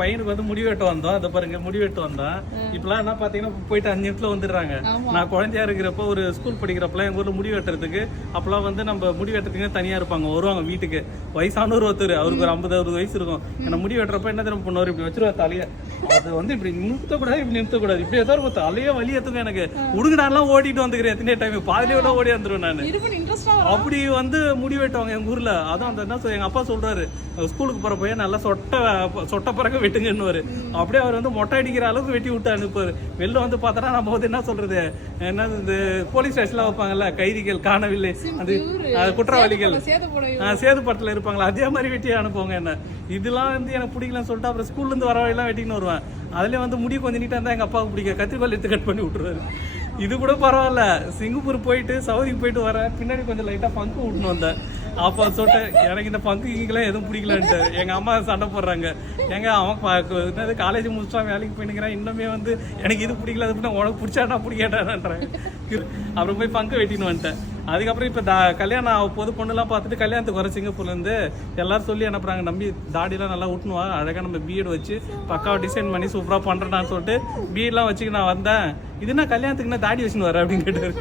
பையனுக்கு வந்து முடி வெட்ட வந்தோம். அதை பாருங்க முடி வெட்ட வந்தோம். இப்பெல்லாம் என்ன பாத்தீங்கன்னா போயிட்டு அஞ்சு நிமிஷத்துல வந்துடுறாங்க. நான் குழந்தையா இருக்கிறப்போ ஒரு ஸ்கூல் படிக்கிறப்பலாம் எங்க ஊர்ல முடி வெட்டுறதுக்கு அப்பெல்லாம் வந்து நம்ம முடி வெட்டுறதுக்கு தனியா இருப்பாங்க. வருவாங்க வீட்டுக்கு. வயசானவர் ஒருத்தர் அவருக்கு ஒரு ஐம்பது அறுபது வயசு இருக்கும். ஏன்னா முடி வெட்டுறப்ப என்ன தெரியும் பண்ணுவார்? இப்படி வச்சிருவா தலைய. அது வந்து இப்படி நிறுத்தக்கூடாது இப்படி நிறுத்தக்கூடாது. இப்படி ஏதாவது ஒரு தலையே வலி எத்துக்கும் எனக்கு. உடுங்கடாலாம் ஓடிட்டு வந்துக்கிறேன். எத்தனை டைம் பாதியோட ஓடி வந்துருவேன் நான். அப்படி வந்து முடி வெட்டுவாங்க எங்க ஊர்ல. அதான் அந்த என்ன எங்க அப்பா சொல்றாரு ஸ்கூலுக்கு போற பையன் நல்லா சொட்ட சொட்ட பிறகு வெட்டுங்கன்னுவாரு. அப்படியே அவர் வந்து மொட்டை அடிக்கிற அளவுக்கு வெட்டி விட்டு அனுப்புவாரு. வெளில வந்து பார்த்தா நம்ம வந்து என்ன சொல்றது? என்னது இந்த போலீஸ் ஸ்டேஷன்ல வைப்பாங்கல்ல கைதிகள் காணவில்லை. அது குற்றவாளிகள். சேதுப்பட்டில் இருப்பாங்களா? அதே மாதிரி வெட்டி அனுப்புவாங்க என்ன. இதெல்லாம் வந்து எனக்கு பிடிக்கலன்னு சொல்லிட்டு அப்புறம் ஸ்கூல்ல இருந்து வர விட்டுருவேன். வெட்டின்னு வந்து முடி கொஞ்சம் நீட்டாக இருந்தால் எங்கள் அப்பாவுக்கு பிடிக்க கத்திரிக்கோல் எடுத்து கட் பண்ணி விட்டுருவாரு. இது கூட பரவாயில்ல. சிங்கப்பூர் போயிட்டு சவுதிக்கு போயிட்டு வரேன். பின்னாடி கொஞ்சம் லைட்டாக பங்கு விட்டுன்னு வந்தேன். அப்போ சொல்லிட்டேன் எனக்கு இந்த பங்கு இங்கெல்லாம் எதுவும் பிடிக்கலன்ட்டு. எங்கள் அம்மா சண்டை போடுறாங்க. எங்க அவன் ப- என்னது காலேஜ் முடிச்சிட்டான் வேலைக்கு போயினுக்கிறான் இன்னுமே வந்து எனக்கு இது பிடிக்கல அது பிடிக்கல, உனக்கு பிடிச்சாட்டா பிடிக்காட்டான்றேன் அப்புறம் போய் பங்கு வெட்டின்னு வந்துட்டேன். அதுக்கப்புறம் இப்போ தா கல்யாணம் ஆக போது பொண்ணுலாம் பார்த்துட்டு கல்யாணத்துக்கு வர சிங்கப்பூர்லேருந்து எல்லாரும் சொல்லி அனுப்புறாங்க நம்பி தாடிலாம் நல்லா விட்டுனுவா அழகாக நம்ம பிஎட் வச்சு பக்காவை டிசைன் பண்ணி சூப்பராக பண்ணுறேன்னு சொல்லிட்டு பிஎட்லாம் வச்சுக்கு நான் வந்தேன். இதுனா கல்யாணத்துக்கு நான் தாடி வச்சுன்னு வர அப்படின்னு கேட்டாரு.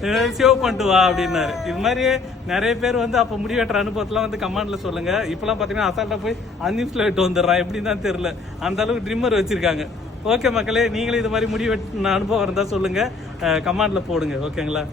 சேவ் பண்ணிட்டு வா அப்படின்னாரு. இது மாதிரி நிறைய பேர் வந்து அப்போ முடி வெட்டுற அனுபவத்தெலாம் வந்து கமாண்டில் சொல்லுங்க. இப்போலாம் பார்த்தீங்கன்னா அசால்ட்டாக போய் அஞ்சு நிமிஷத்தில் வெட்டு வந்துடுறான். எப்படின்னு தான் தெரில அந்த அளவுக்கு ட்ரிம்மர் வச்சிருக்காங்க. ஓகே மக்களே நீங்களும் இது மாதிரி முடி வெட்டின அனுபவம் இருந்தால் சொல்லுங்கள் கமாண்டில் போடுங்க. ஓகேங்களா